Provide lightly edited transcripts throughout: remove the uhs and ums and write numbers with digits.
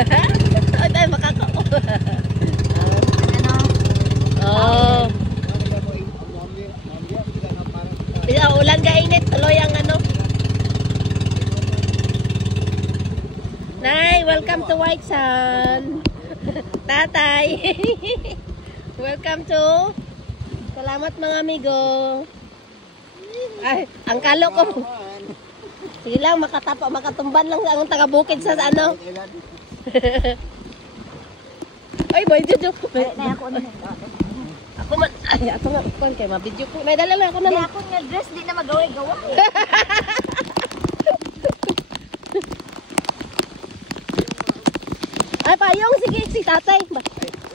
Ay, tayo makakao. Ano? Oh. Ulan ka init. Tuloy ang ano. Nay, welcome to White Sun. Tatay. Welcome to. Salamat mga amigo. Ay, ang kalo ko. Sige lang, makatumban lang ang taga-bukid sa ano. Ay, boy, Jojo. Ako man, ay, ako nga, kuwan kayo, mabidyo ko. May dala lang ako na lang. Ako nga dress, di na magawa-gawa. Ay, payong, sige, si tatay.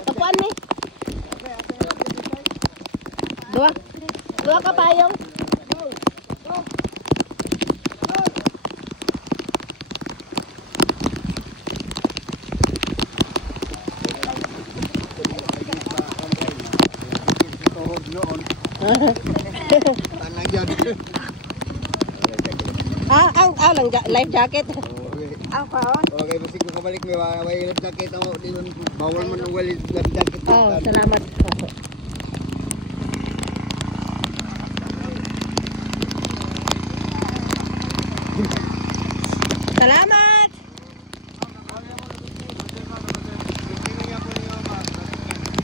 Kapuan ni. Dua ka payong. Lang life jacket. Ako? Okay, basta ko kabalik may life jacket ako. Bawal mo ng life jacket. Oh, salamat. Salamat.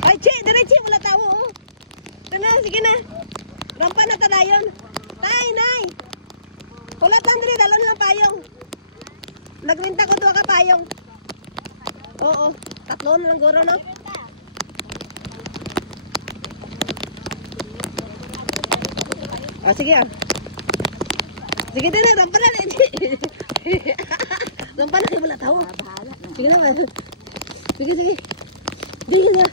Ay, che, diretso wala tao. Kana, sige na. Rampa na tadayon. Tay, nay. Kulat lang diri, dalon lang payong. Nagrinta ko duha ka payong. Oo, tatlo na lang guro no. Ah, sige ah. Sige din na, rampa na. Rampa na, wala tao. Bahala na. Sige na, sige, sige. Sige na.